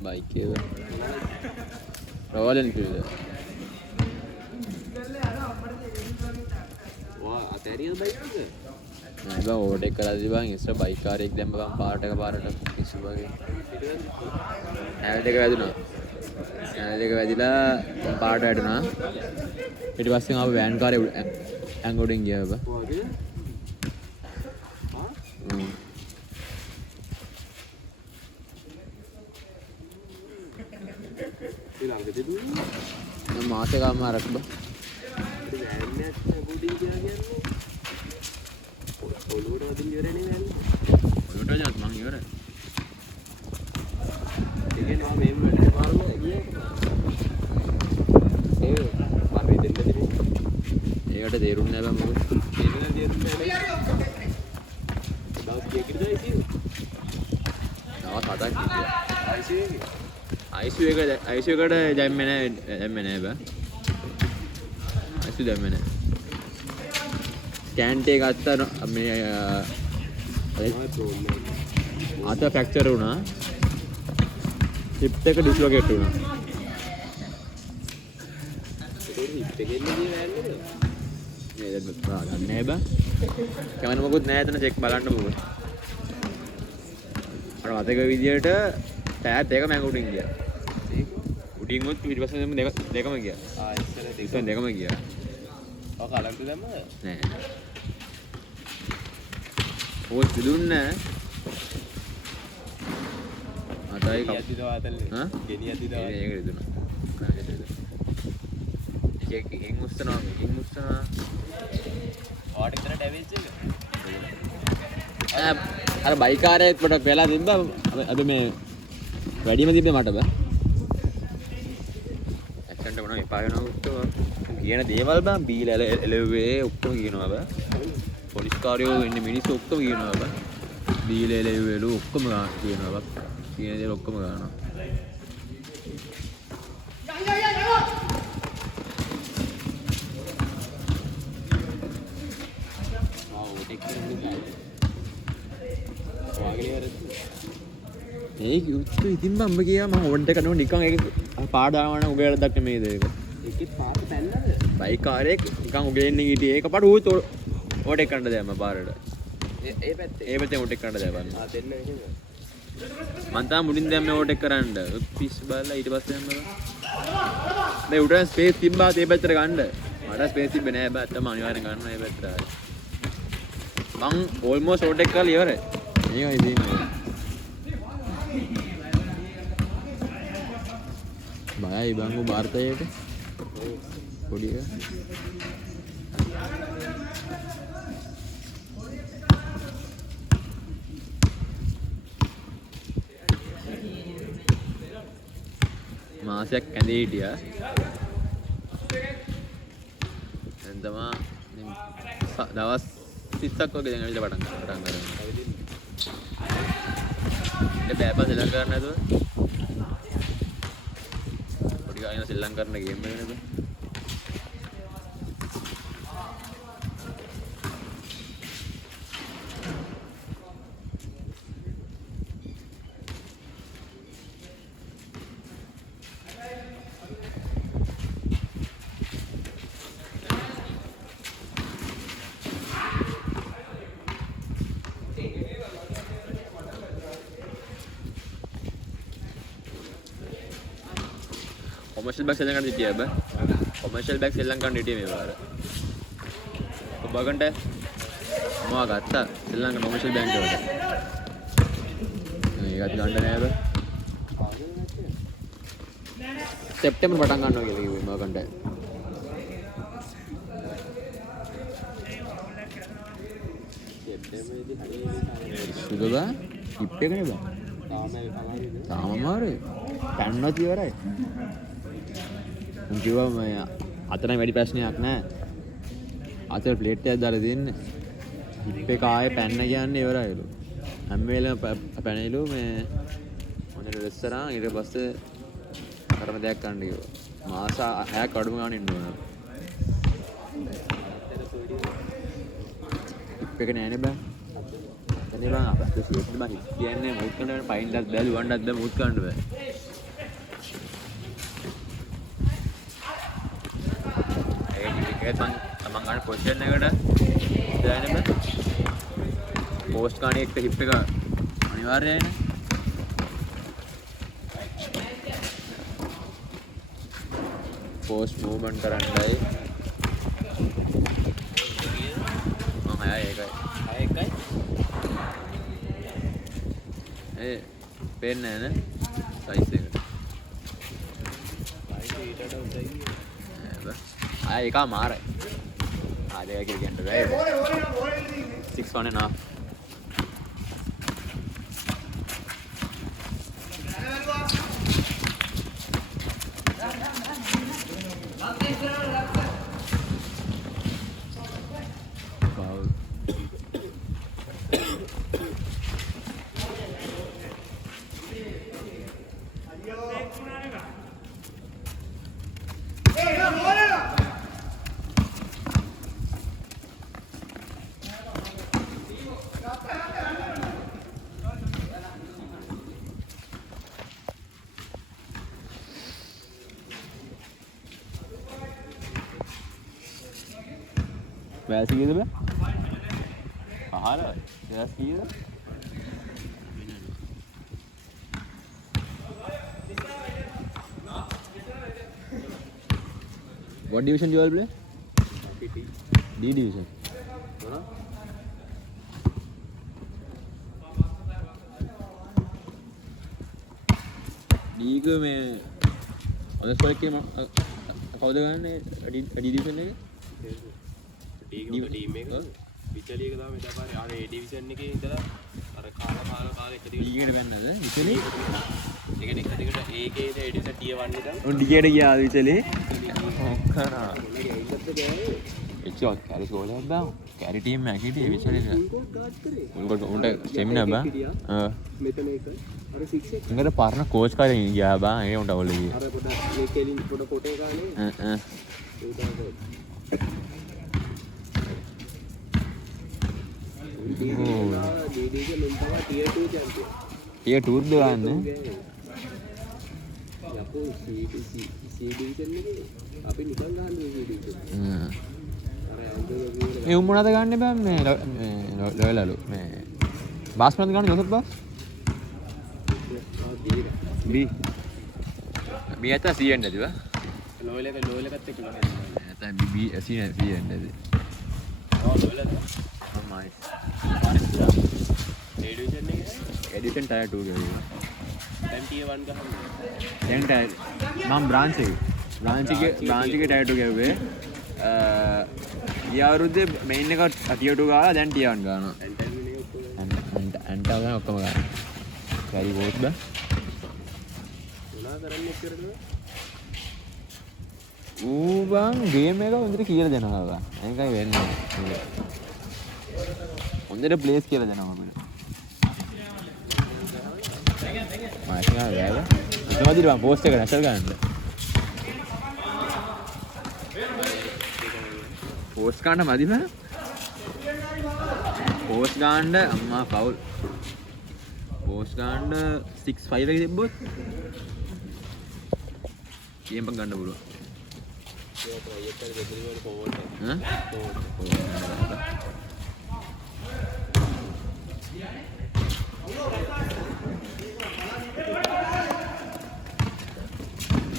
Bike එක royal එන්ෆීල්ඩ් වා අතෑරියද bike එක නෑ බං ඕවර්ටේක් කරද්දි බං ඉස්සර බයික් කාරයෙක් දැම්ම බං පාරට පිස්සු වගේ ඇල් දෙක වැදුනා ඇල් දෙක වැදිලා පාරට වැටුණා ඊට පස්සේ ආව වෑන් කාරේ ඇඟෝඩෙන් ගියා බං වාගේ මාසේ කම්මාරක් බං ඔලුවට ජාත් මං ඉවරයි ඒකට තේරුන්නේ නැහැ බං මොකද ICU එකට දැම්මේ නැහැ බං ICU දැම්මේ නැහැ ස්කෑන් එක ගත්තා මේ අත ෆ්‍රැක්චර් වුණා හිප් එක ඩිස්ලොකේට් වුණා නේද නෑ බං කැමන මොකුත් නෑ එතන චෙක් බලන්න මොකද අර මතක විදියට ටයර් දෙකම උඩින් ගියා උඩින් උත් ඊට පස්සේ දෙකම ගියා ඉස්සර දෙකම ගියා ඔය කලක්ද දැම්මද නෑ ඕල් දුන්නේ අතයි යද්දිද වාතල්ලේ හා ගෙනියද්දිද වාතල්ලේ ඒක දුන්නා එකකින් උස්සනවා මේකින් උස්සනවා වාට විතර ඩැමේජ් එක අර බයිකාරයෙක් පොඩක් වෙලා තිබ්බා අද මේ වැඩිම තිබ්බේ මට බෑ ඇක්සන්ට් මොනවා එපා වෙනවා උත්තර කියන දේවල් බං බීලා එලෙව්වේ ඔක්කොම කියනවා බෑ පොලිස් කාර්යෝ ඉන්නේ මිනිස්සු ඔක්කොම කියනවා බෑ බීලා එලෙව්වලු ඔක්කොම කියනවා බෑ කියන දේ ඔක්කොම ගන්නවා ඒක උත්තු ඉතින් මම ගියා මම ඕන්ට කරනව නිකන් ඒක පාඩාවන උගේලා දක්නේ මේ දෙක ඒකේ පාට පැන්නද බයික් කාරයෙක් නිකන් උගේන්නේ හිටියේ ඒක පාඩ ඌත් ඕටෙක් කරන්න දැම්ම පාරට ඒ පැත්තේ ඕටෙක් කරන්න දැම්මා ආ දෙන්න එහෙම මං තාම මුලින් දැම්මේ ඕටෙක් කරන්න පිස් බලලා ඊට පස්සේ දැම්මා මේ උඩ ස්පේස් තිබ්බා ඒ පැත්තට ගන්න මට ස්පේස් තිබ්බේ නෑ බෑ අතම අනිවාර්යෙන් ගන්න මේ පැත්තට මං ඕල්මෝස්ට් ඕටෙක් කරලා ඉවරයි මේකයි ඉතින් බයයි බංගු ಭಾರತයට පොඩි එක මාසයක් ඇඳේ හිටියා දැන් තමා දවස් 30ක් වගේ දැන් ඇවිල්ලා පටන් ගන්න ඉතින් බෑපා ශ්‍රී ලංකාවට නැතුව පොඩි ගායන ශ්‍රී ලංකාවට ගේම් එක නේද කොමර්ෂල් බෑග් සෙල්ලම් කරන්න හිටියා බෑ කොමර්ෂල් බෑග් සෙල්ලම් කරන්න හිටියේ මේ වාර ඔබ බගන්ට මොවා ගත්තා සෙල්ලම් කරන කොමර්ෂල් බෑග් වලට මේකත් ගන්න නෑ බෑ සෙප්තැම්බර් පටන් ගන්නවා කියලා කිව්වේ මගන්ට සුදු බෑ කිප් එකනේ බෑ තාම අමාරුයි පැන්නත් ඉවරයි උන් කිව්වා මම අතන වැඩි ප්‍රශ්නයක් නැහැ අතට ප්ලේට් එකක් දාලා දෙන්නේ හිප් එක ආයේ පැන්න කියන්නේ ඉවරයිලු හැම වෙලේම පැනයිලු මේ මොනේ රෙස්තරාන් ඊට පස්සේ කරම දෙයක් ගන්න කිව්වා මාස 6ක් අඩුම ගන්න ඉන්න ඕන හිප් එක නෑනේ බං. එතනේ බං අපිට ෂේප් එක බං හිප් කියන්නේ මූට් කරන්න පයින්ටත් බෑ දුවන්නත් බෑ මූට් කරන්න බෑ. ඒ ටික මං තමන් ගන්න පොසිෂන් එකට දාන්න බෑ. පෝස්ට් ගන්න එක හිප් එක අනිවාර්යයිනේ. පෝස්ට් මූව්මන්ට් කරන්නයි. මම ඒකයි. ඒ පේන්නේ නැහැ නේ සයිස් එක. ඒක මාරයි. ආදේ කියන්න බෑ. 6.5. වැසි කීයද බෑ? අහලා වැසි කීයද? What division you all play? D division. D එක මේ on the spot එකේ කවුද ගන්නේ D division එකේ? ටීම් එක විචලි එක තමයි මෙතන පාරේ අර ඒ ඩිවිෂන් එකේ ඉඳලා අර කාලා එක දිගට ඊකට වෙන්නද විචලි? ඒ කියන්නේ එක දිගට ඒකේ ඒ ඩිවිෂන් tier 1 ඉඳන් උන් ඩිගේට ගියා විචලි. ඔක්කනා. එච්චොත් කැරි ගෝලයක් බං. කැරි ටීම් එකක් හිටියේ විචලි එක. උන්ට ස්ටැමිනා බං. මෙතන එක අර 6 එක. උන්ට පරණ කෝච් කාරෙන් ගියා බං. ඒ උන්ට අවුල ගියේ. අර පොඩ මේ කෙලින් පොඩ කොටේ ගානේ. tier 2 ද ගන්න යකෝ C division එකේ අපි නිකන් ගහන්නේ C division. ඒ උන් මොනවද ගන්න බෑ මේ ලොයලලු මේ බාස්මත් ගන්න යොසත් බා B අත C එන්නේ නැතිව ලෝයල එකත් එක්ක ගහන්නේ නැත්නම් B C එන්නේ නැති. ලෝයල nice. Edition edition tier 2 ගේ දැන් tier 1 ගහන්නේ දැන් tier මම branch එකේ tier 2 ගෙව්වේ ගිය අවුරුද්දේ main එක tier 2 ගාලා දැන් tier 1 ගන්නවා අන්ටා ගන්න ඔක්කොම ගන්න හරි වෝට් බා මොනා කරන්නේ කියලා ඌ බං ගේම් එක හොඳට කියලා දෙනවා බා ඒකයි වෙන්නේ හොඳට ප්ලේස් කියලා දෙනවා අපිට මාෂිනා ගෑවා ඉතමදිර බං පෝස්ට් එක නැසල් ගන්න පෝස්ට් ගන්න මදි බං පෝස්ට් ගන්න අම්මා ෆවුල් පෝස්ට් ගන්න 6-5 එක තිබ්බොත් ගේම් එක ගන්න පුළුවන්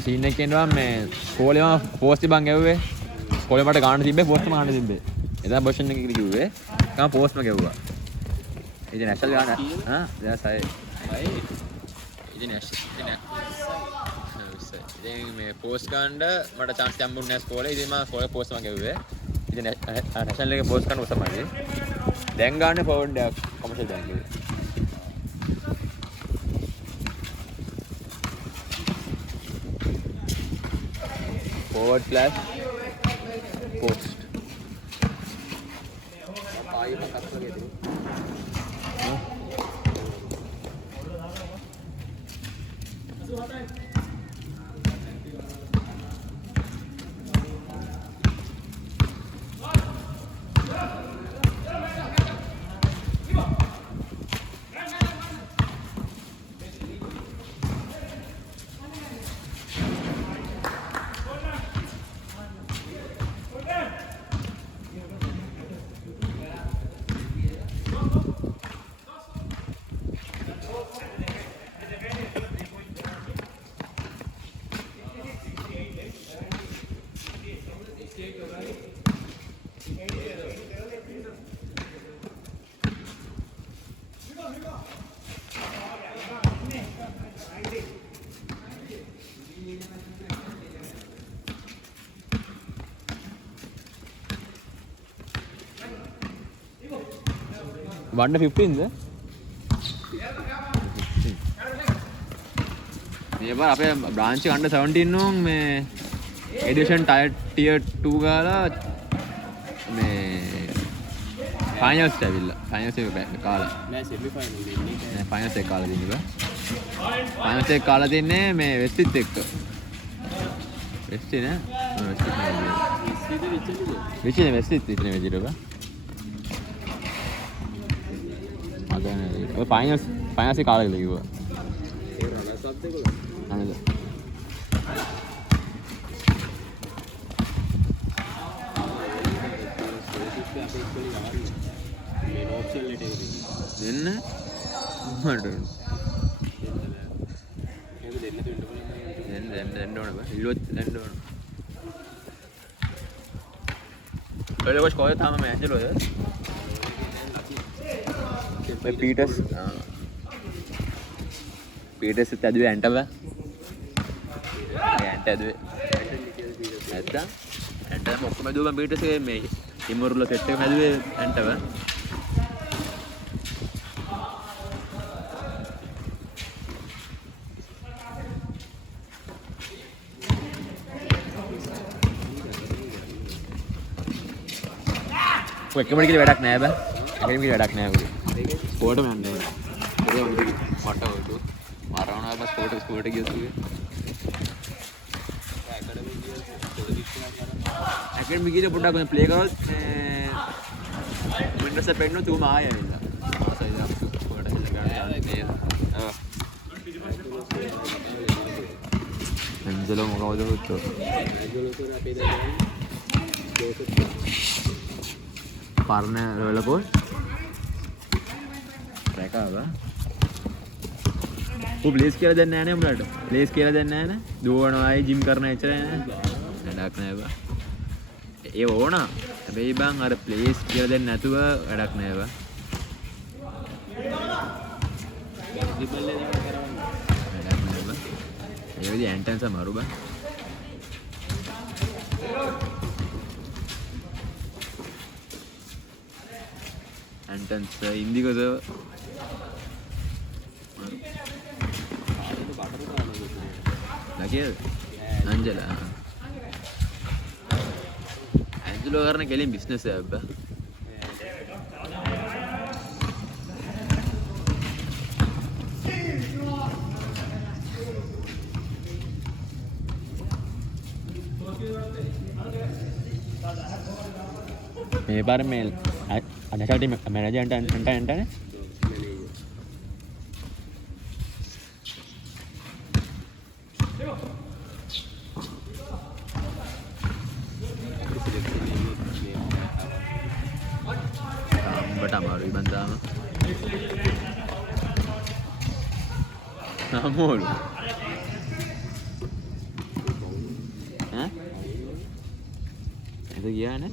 සීන් එකේ ඉන්නවා මේ ස්කෝලේ මම පෝස්ට් බං ගැව්වේ ස්කෝලේ මට ගන්න තිබ්බේ පෝස්ට් එක ගන්න තිබ්බේ එදා පොසිෂන් එකේ කිව්වේ මම පෝස්ට්ම ගැව්වා ඉතින් නැෂනල් ගන්න දැන් සයි ඉතින් නැෂනල් ඉතින් මේ පෝස්ට් ගන්න මට chance හම්බුනේ නැහැ ස්කෝලේ ඉතින් මම ස්කෝලේ පෝස්ට් මම ගැව්වේ ඉතින් නැෂනල් එකේ පෝස්ට් ගන්න උසමයි දැන් ගන්න ෆෝවර්ඩ් එකක් කොමර්ෂල් බැංක් එකේ forward slash post ආයෙ මතක් කරගන්න 1-15ද? මේ බර අපේ බ්‍රාන්ච් එක under 17 නෝන් මේ එඩිෂන් tier 2 ගාලා මේ ෆයිනල්ස් ඇවිල්ලා. ෆයිනල්ස් එක කාලා. නෑ සෙමි ෆයිනල් දෙන්නේ. නෑ ෆයිනල්ස් එක කාලා දෙන්නේ බා. ෆයිනල්ස් එක කාලා දෙන්නේ මේ වෙස්ටිත් එක්ක. වෙස්ටි නෑ. වෙස්ටි නෑ. වෙස්ටිත් ඉතින් වෙදිරව. අද ෆයිනල්ස් එක කාලා කිව්වා. ඒ රනර්ස් අප් දෙකල. අනද. දෙන්න මට දෙන්න ඕන බා ඉල්ලුවත් දෙන්න ඕන ඔයලොස් කොහෙද තාම මේ ඇන්ජලෝද මේ පීටර්ස් ඇදුවේ ඇන්ට බා ඇන්ට ඇදුවේ නැත්තම් ඇන්ට ඔක්කොම ඇදුවා පීටර්ස් මේ ඉමරුල සෙට් එක ඇදුවේ ඇන්ට බා එකම කිලි වැඩක් නෑ බෑ. එකම කිලි වැඩක් නෑ උගේ. ස්කෝර්ටම යන්නේ නෑ. ඒක වන්දි මට උතු. මාරවනවා බස් ස්කෝර්ට ගියස් උගේ. ඇකඩමි ගියේ පොඩ්ඩක් ඔය ප්ලේ කරොත් මේ වින්ඩෝස් එක පෙන්නු තුම ආයෙ වෙන්න. ආසයි දාපු ස්කෝර්ට හිල ගන්න මේ. එන්ජලෝ මොකවද උත්තර. එන්ජලෝ සර් අපේ දැන් පරණ රෝලර් කෝස් රැක ආවා ප්ලේස් කියලා දෙන්නේ නැහැ නේ උඹලට ප්ලේස් කියලා දෙන්නේ නැහැ නේ දුවනවායි ජිම් කරන එච්චරයි නේ වැඩක් නැහැ බා ඒ ඕන හැබැයි බං අර ප්ලේස් කියලා දෙන්නේ නැතුව වැඩක් නැහැ බා ඩිබල්ලේ දාලා කරවන්න වැඩක් නැහැ බා ඒ විදිහ ඇන්ටන්ස් අමාරු බා Entrance Indigo sir. Lagi Angela. Angelo karena kalian bisnis ya abah. මේ පාර මේ අනසල්ටි මැනේජර්ට එන්ටනේ බට අමාරුයි බන්දාම අමෝලු ඈ එද ගියානේ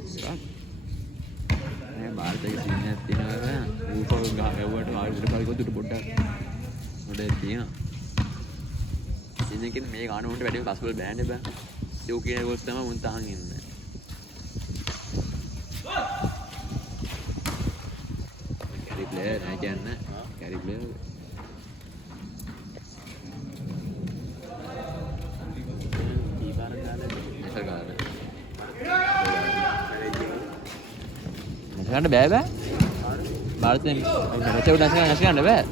भारत के सीनियर तीन हैं ऊपर गावट और उधर को दुट बोटा उधर दिया इनके मैं गाना उनके बैठे बास्केटबॉल बैंड है बा जो कि है वो समय उनता हंग इन कैरी प्लेयर है क्या ना कैरी प्लेयर ऐसा गाना ගන්න බෑ බෑ ಭಾರತයෙන් නැච උඩ නැස ගන්න බෑ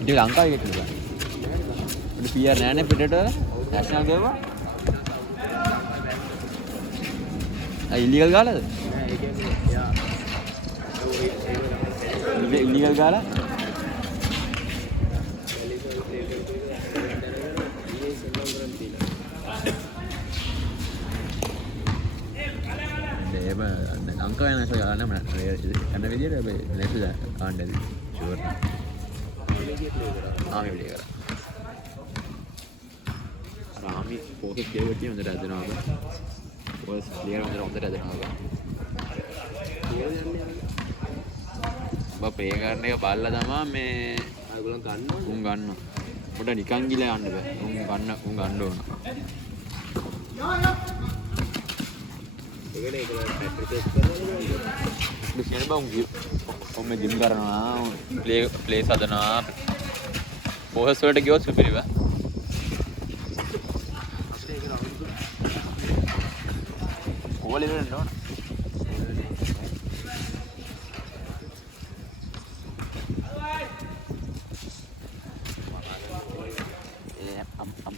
ඉතින් ලංකාවේ එකක් නේ බෑ PR නෑනේ පිටට නැෂනල් ගේවා ඉල්ලීගල් ගාලාද නෑ ඒ කියන්නේ යා ඉල්ලීගල් ගාලා अंका है ना ऐसा गाना मैं करने में दिया भाई नेक्स्ट कांड है श्योर हाँ मैं लेगा रामी फोकस किया हुआ थी अंदर रहते ना होगा बस क्लियर अंदर रहते ना होगा बस पे करने का बाल लगा माँ मैं उंगानो उड़ा निकांगी ले आने पे उंगानो ना ඒකනේ ඒක පැට්‍රි ටෙස්ට් කරනවා. බිස්කට් බං ඔන්න ජිම් කරනවා ප්ලේස් හදනවා පෝසස් වලට ගියොත් සුපිරි බා ඕලි වෙන්න ඕන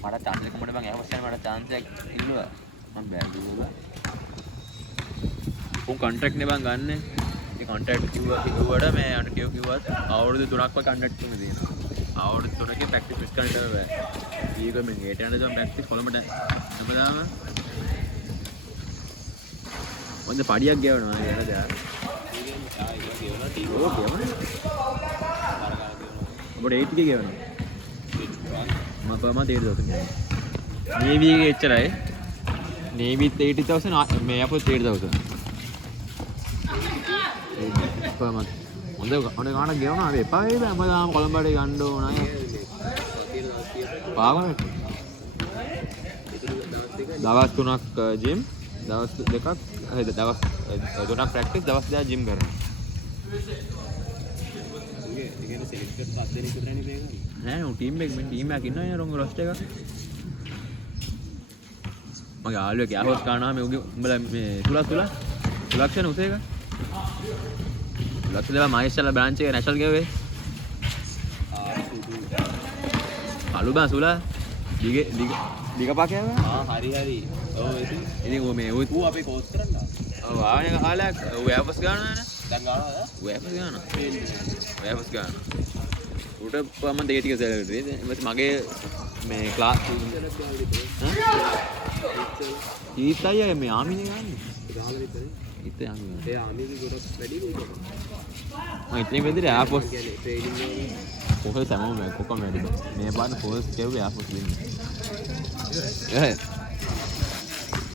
මට chance එකක් මොකද මං එහෙම ඉස්සෙල්ලා මට chance එකක් ඉන්නවා මම බෑදුවා උන් කොන්ට්‍රැක්ට් නේ බං ගන්න ඒ කොන්ට්‍රැක්ට් කිව්වට මේ අර කිව්වත් අවුරුදු 3ක්ම කොන්ට්‍රැක්ට් එකම දෙනවා අවුරුදු 3කින් ප්‍රැක්ටිස් මිස් කරන්න බෑ ඊගො මම හෙට යන දවස් ප්‍රැක්ටිස් කොළඹට හැමදාම මොන්ද පඩියක් ගෙවනවා නේද යාර ඔව් ගෙවනවා ඔබට 80k ගෙවනවා මම තේරෙද ඔතන නේවි එකේ එච්චරයි නේවිත් 80000 මේ අපෝ 30000 පමත් හොඳ ගානක් ගෙවනවා අපි එපා වේද හැමදාම කොළඹට ගන්න ඕන අය පාවම දවස් 3ක් ජිම් දවස් 2ක් දවස් 3ක් ප්‍රැක්ටිස් දවස් 2ක් ජිම් කරනවා ඒකේ සෙලෙක්ටඩ් 10 දෙනෙක් විතරනේ මේ ගන්නේ නෑ නෝ ටීම් එකක් ඉන්නවා නේ රොංග රොස්ට් එක මගේ ආලුවේ ගෑහොස් ගන්නවා මේ උඹලා මේ සුලක්ෂණ උසේක ලක්ෂ දෙවා මහේෂ්ලා බ්‍රාන්ච් එකේ නැෂනල් ගෙවේ අලු බා සුලා දිගපා කෑවා හරි ඔව් ඉතින් ඔය මේ ඌ අපේ කෝස් කරන්න ඔව් ආනේ කාලයක් ඌ ඇපස් ගන්නවා නේ දැන් ගන්නවද ඌ ඇපස් ගන්නවා උඩ මම දෙක ටික සෙලෙක්ට් කරේ මගේ මේ ක්ලාස් ඊතයි මේ ආමිනේ ගන්නේ ගහලා විතරේ ඉතින් ආමිනේ ඒ ආමිගේ ගොඩක් වැඩි නේ මම ඉතින් වෙදිර එයාපෝස් කියන්නේ ට්‍රේනින් වල කොහොමද තමයි කොකම වැඩි මේ බාන පෝස් කෙව්වේ එයාපෝස් දෙන්නේ